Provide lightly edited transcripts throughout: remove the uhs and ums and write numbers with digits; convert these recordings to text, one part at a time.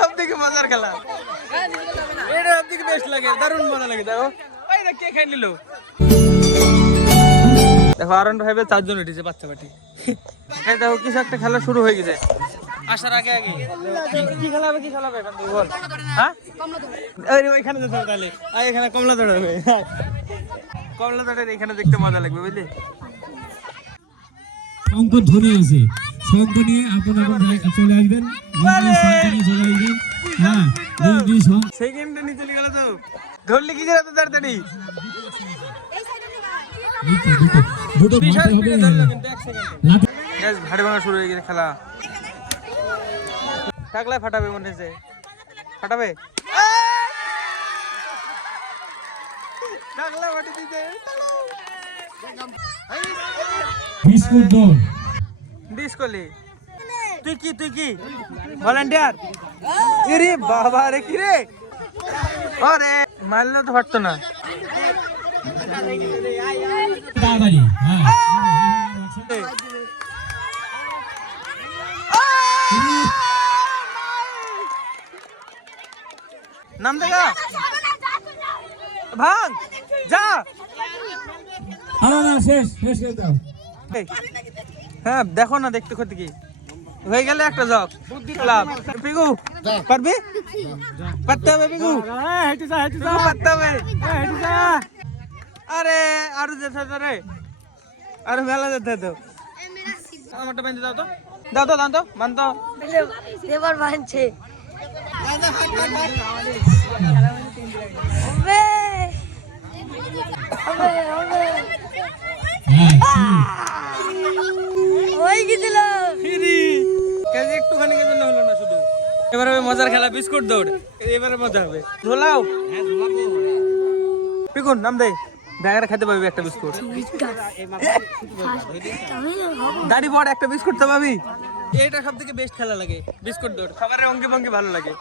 সব থেকে মজার খেলা, এটা সব থেকে বেস্ট লাগে, দারুণ মজা লাগে। দেখো কে খাই নিল, দেখো আরন ভাইবে 4 জন উঠেছে বাচ্চা পাটি। এই দেখো কিছু একটা খেলা শুরু হয়ে গেছে আসার আগে আগে। কি খেলা হবে, কি খেলা হবে বল? হ্যাঁ ওইখানে যেতে হবে তাহলে, আর এখানে কমলা দৌড় হবে। কমলা দৌড়ের এখানে দেখতে মজা লাগবে বুঝলি। শঙ্খ ধ্বনি আছে, শঙ্খ নিয়ে আপনারা চলে আসবেন, চলে আসবেন। হ্যাঁ সেকেন্ডে নিয়ে চলে গেল তো, ধরলি কি করে তো তাড়াতাড়ি। ভাড়ে ভাঙা শুরু হয়ে গেছে খেলা, টাকলায় ফাটাবে মনে হচ্ছে, ফাটাবে টাকলা ফাটি দিতে। বিস্কুট দৌড়, ডিসকলি তুই কি ভলান্টিয়ার? রে বাবা রে, কি রে, আরে মারলে তো ফাটতো না। তাড়াতাড়ি হ্যাঁ নাম দেখা ভাঙ যা। শেষ শেষ করে দাও। হ্যাঁ দেখো না, দেখতে করতে কি হয়ে গেলে একটা জগ ক্লাব। পিগু পারবি, পারতে হবে পিগু, পারতে হবে। আরে আরো যেতে রে, আরে মেলা যেতে তো। আমারটা বেঁধে দাও তো, দাও তো, দাও তো, মান তো এবার বানছে। একটুখানি জন্য হলো না শুধু। এবার হবে মজার খেলা, বিস্কুট দৌড়। এবারে মজা হবে। ঝোলাও পিকুন নাম দে, ব্যাগের খেতে পাবি একটা বিস্কুট। দাড়ি বড় একটা বিস্কুট তো পাবি। এটা সব থেকে বেস্ট খেলা লাগে, বিস্কুট দৌড়। সবার অঙ্গে ভঙ্গি ভালো লাগে।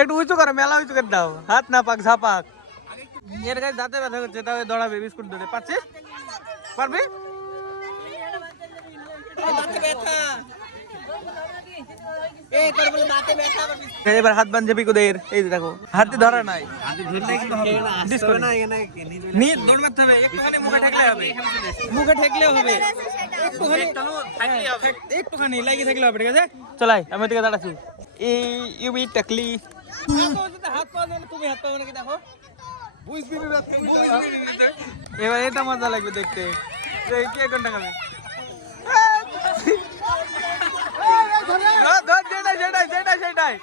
একটু উঁচু করে, মেলা উঁচু করে দাও, হাত না পাক ঝাপাক। এর কাছে দাঁতে ব্যথা করছে, তাও দৌড়াবে বিস্কুট দৌড়ে। পারছিস, পারবি? এবার হাত বাঁধছে পিকুদের, এই দেখো হাতে ধরা নাই, দৌড় মারতে হবে। একটুখানি মুখে ঠেকলে হবে, মুখে ঠেকলেও হবে, একটুখানি লাগিয়ে থাকলে হবে। ঠিক আছে চলাই, আমি ওদিকে দাঁড়াচ্ছি। ইউবি টাকলি হাত পাওয়া যাবে, তুমি হাত পাবে নাকি দেখো। এবার এটা মজা লাগবে দেখতে, কে কোনটা খাবে। সেটাই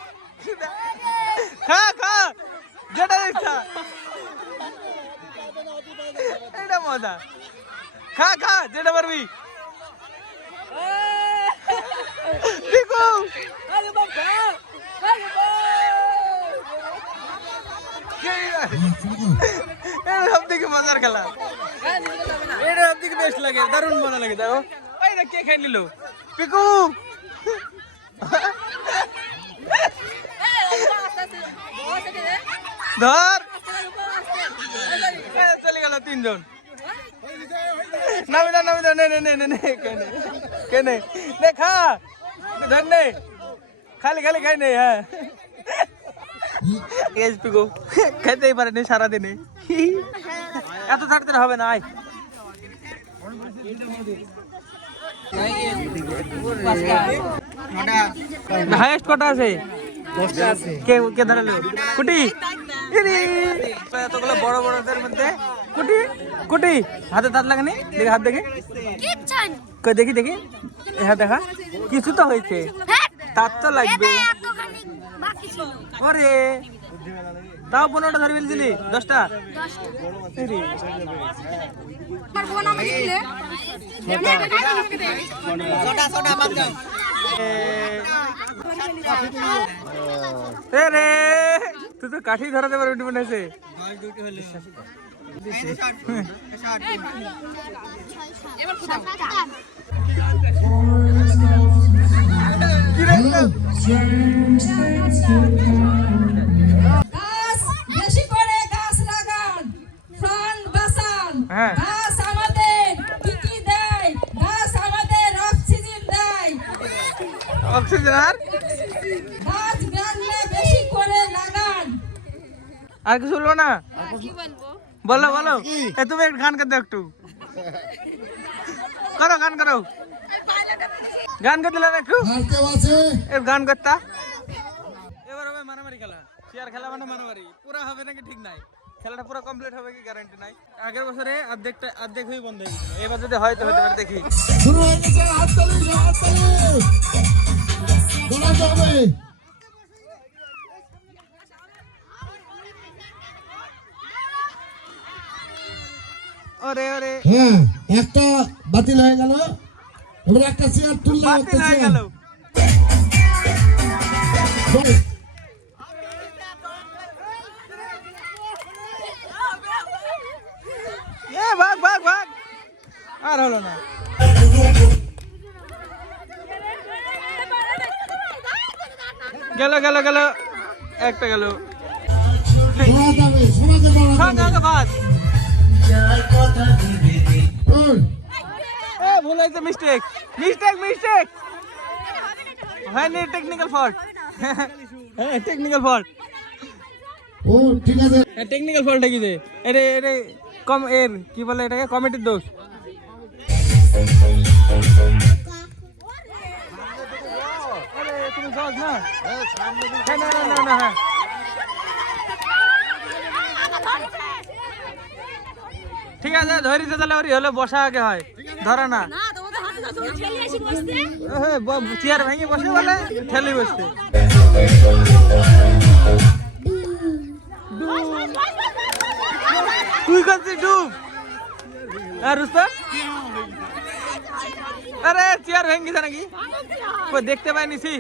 খা খা, যেটা ইচ্ছা, এটা মজা। খা খা যেটা পারবি। সব থেকে মজার খেলা, এটা সব থেকে বেস্ট লাগে, দারুণ মজা লাগে। দেখো কে খাই নিল, পিকু ধর, চলে গেল 3 জন। নামি দাও, নামি দাও, নে খা, ধর নে, খালি খাই নে। হ্যাঁ পিকু খেতেই পারেনি সারাদিনে, এত ছাড়তে হবে না। হাইয়েস্ট কটা আছে? 10টা আছে। কে ধরালো কুটি? এতগুলো বড় বড়দের মধ্যে কুটি হাতে দাঁত লাগেনি, দেখি হাত দেখি, দেখি হ্যাঁ দেখা, কিছু তো হয়েছে, তার তো লাগবে। ওরে তাও 15টা ধরে ফেলছিলি, 10টা। তুই তো কাঠি ধরাতে পারবি মনে আছে। বেশি করে গাছ লাগান, প্রাণ বাঁচান। হ্যাঁ গাছ আমাদের কি দেয়, গাছ আমাদের অক্সিজেন দেয়। অক্সিজেন আর গাছ গ্রামে বেশি করে লাগান। আর কিছু বলবো না? বলো বলো, তুমি একটু গান করতে একটু করো, গান করো, গান করতে না একটু, একটু গান করতা। এবার হবে মারামারি খেলা, চেয়ার খেলা মানে মারামারি, পুরা হবে নাকি ঠিক নাই, খেলাটা পুরো কমপ্লিট হবে কি গ্যারান্টি নাই। আগের বছরে অর্ধেক হয়ে বন্ধ হয়ে গেছিল, এবার যদি হয় তো হতে পারে, দেখি। শুরু হয়ে গেছে, হাততালি হাততালি দৌড়াতে হবে। ওরে ওরে, হ্যাঁ, একটা বাতিল হয়ে গেল, এবার একটা চেয়ার তুললাম, বাতিল হয়ে গেল। এ ভাগ ভাগ ভাগ, আর হলো না। গেল গেল গেল, একটা গেল। ভাত ভুল হয়েছে, মিস্টেক মিস্টেক মিস্টেক, হয়নি, টেকনিক্যাল ফল্ট, হ্যাঁ টেকনিক্যাল ফল্ট, ও ঠিক আছে, টেকনিক্যাল ফল্ট কি যে এটা এটা কম এর কি বলে এটাকে, কমিটির দোষ। তুমি জজ না? হ্যাঁ না না না হ্যাঁ, ঠিক আছে ধরিতে তাহলে ওরই হলে বসা আগে হয়, ধরে না চেয়ার ভেঙে বসে বলে ঠেলি বসতে। তুই করছিস ডুব, আর রুস্তম আরে চেয়ার ভেঙে গেছে নাকি, দেখতে পাইনি সি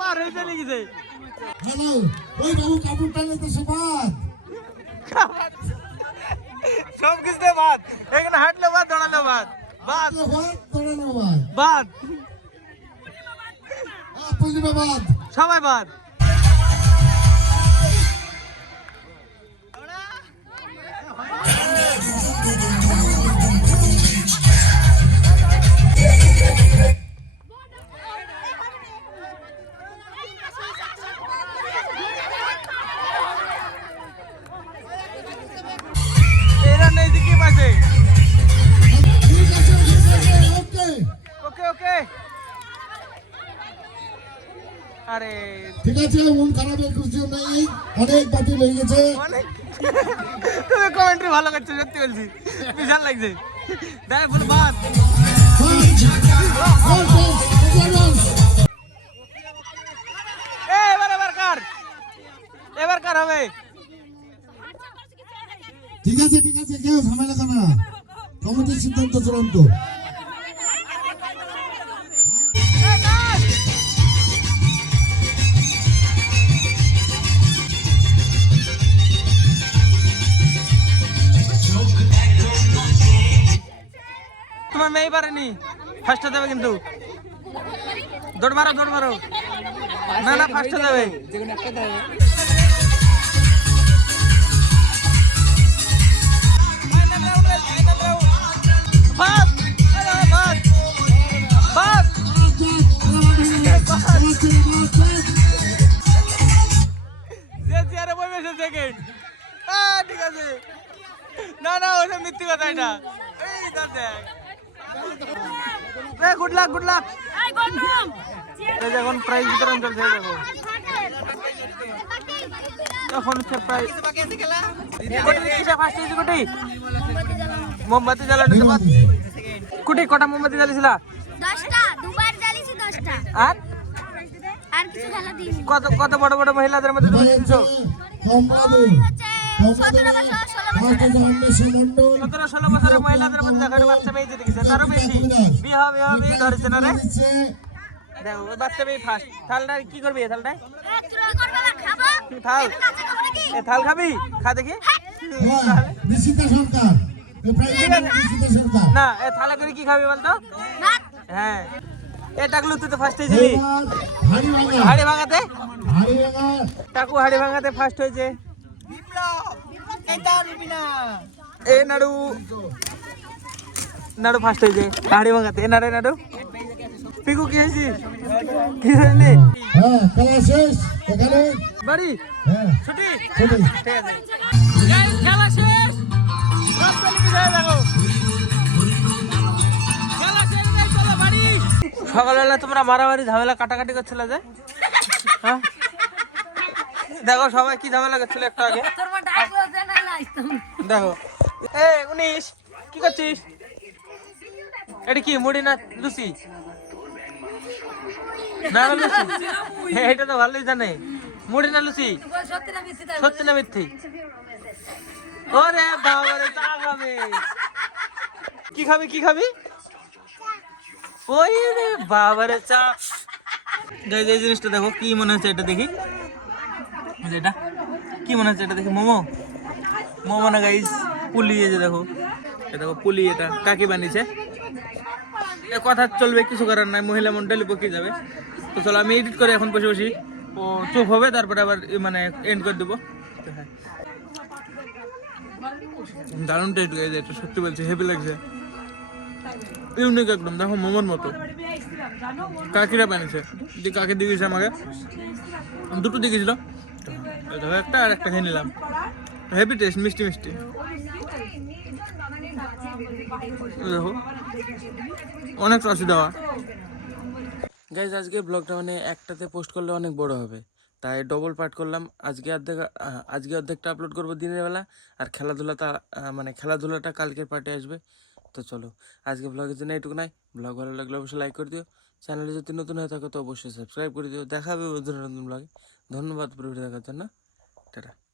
পার হয়ে চলে গেছে। হ্যালো, ওই বাবু কাপড়টা নিতে সবাদ, সব কিছু বাদ, এখানে হাঁটলে বাদ, দৌড়ালে বাদ, বাদ দৌড়ানো বাদ, বাদ, পূর্ণিমা বাদ, সবাই বাদ। এরা নেই দিকে পাশে, ঠিক আছে ওকে ওকে ওকে। আরে ঠিক আছে, মন খারাপের কিছু নেই, অনেক বাতিল হয়ে গেছে। অনেক, তুমি কমেন্ট্রি ভালো করছো, সত্যি বলছি, বিশাল লাগছে। দেখ বল বাদ, এবার কার হবে? ঠিক আছে ঠিক আছে, কেউ ঝামেলা করবে না, কমিটির সিদ্ধান্ত চূড়ান্ত। তোমার মেয়ে পারেনি, ফার্স্ট হতে হবে কিন্তু, দৌড় মারো দৌড় মারো, না না ফার্স্ট হতে হবে, যেকোনো একটা দেবে। ঠিক আছে, না না ওটা মিথ্যে কথা, এটা এই গুড লাক গুড লাক। এই যখন প্রাইজ বিতরণ চলছে, দেখো তখন প্রাইজ ফার্স্ট হয়েছে কোটি মোমবাতি জ্বালানো, কোটি কটা মোমবাতি জ্বালিয়েছিল? 10টা, দুবার জ্বালিয়েছি 10টা, আর আর কিছু জ্বালা দিইনি। কত কত বড় বড় মহিলাদের মধ্যে তুমি জিতছো? 17-16 বছরের মহিলাদের মধ্যে দেখো বাচ্চা মেয়ে জিতে গেছে, তারও বেশি বিয়ে হবে ধরেছে না রে। দেখো ওই বাচ্চা মেয়ে ফার্স্ট। থালটা কি করবি? এই থালটায় থাল, এ থাল খাবি? খা দেখি। না এ থালা করে কি খাবি বলতো? হ্যাঁ এটা গুলো তুই তো ফার্স্ট হয়েছিলি হাড়ি ভাঙাতে, টাকু হাড়ি ভাঙাতে ফার্স্ট হয়েছে। এ নাড়ু নাড়ু ফার্স্ট হয়েছে হাড়ি ভাঙাতে নাড়ে নাড়ু পিকু কি হয়েছি কি হয়নি হ্যাঁ খেলা শেষ এখানে বাড়ি হ্যাঁ ছুটি ছুটি। ঠিক আছে Guys, খেলা শেষ রাস্তালি বিদায় দেখো খেলা শেষ guys, চলো বাড়ি সকালবেলা তোমরা মারামারি ঝামেলা কাটাকাটি করছিলে যে হ্যাঁ দেখো সবাই কি ঝামেলা করছিল একটু আগে দেখো এই 19 কি করছিস এটা কি মুড়ি না লুচি না লুচি এটা তো ভালোই জানে মুড়ি না লুচি সত্যি না মিথ্যি ওরে বাবা রে তা খাবে কি খাবি ওই রে বাবা রে চা গাইস এই জিনিসটা দেখো কি মনে হচ্ছে এটা দেখি এটা কি মনে হচ্ছে এটা দেখি মোমো না গাইস পুলি এই যে দেখো এটা দেখো পুলি এটা কাকি বানিয়েছে এ কথা চলবে কিছু করার নাই মহিলা মন্ডলী পক্ষে যাবে তো চলো আমি এডিট করে এখন বসে বসি ও চুপ হবে তারপরে আবার মানে এন্ড করে দেবো দারুণ টেস্ট গাইস এটা সত্যি বলছি হেভি লাগছে ইউনিক একদম দেখো মোমোর মতো কাকিরা বানিয়েছে যে কাকি দিয়েছে আমাকে দুটো দিয়েছিল দেখো একটা আর একটা খেয়ে নিলাম হেভি টেস্ট মিষ্টি মিষ্টি দেখো অনেক রসি দেওয়া গাইজ আজকে ব্লগটা মানে একটাতে পোস্ট করলে অনেক বড় হবে তাই ডবল পার্ট করলাম আজকে অর্ধেকটা আপলোড করবো দিনের বেলা আর খেলাধুলাটা কালকের পার্টে আসবে তো চলো আজকে ব্লগের জন্য এইটুকু নাই ব্লগ ভালো লাগলে অবশ্যই লাইক করে দিও চ্যানেলে যদি নতুন হয়ে থাকো তো অবশ্যই সাবস্ক্রাইব করে দিও দেখা হবে নতুন ব্লগে ধন্যবাদ পুরো ভিডিও দেখার জন্য টাটা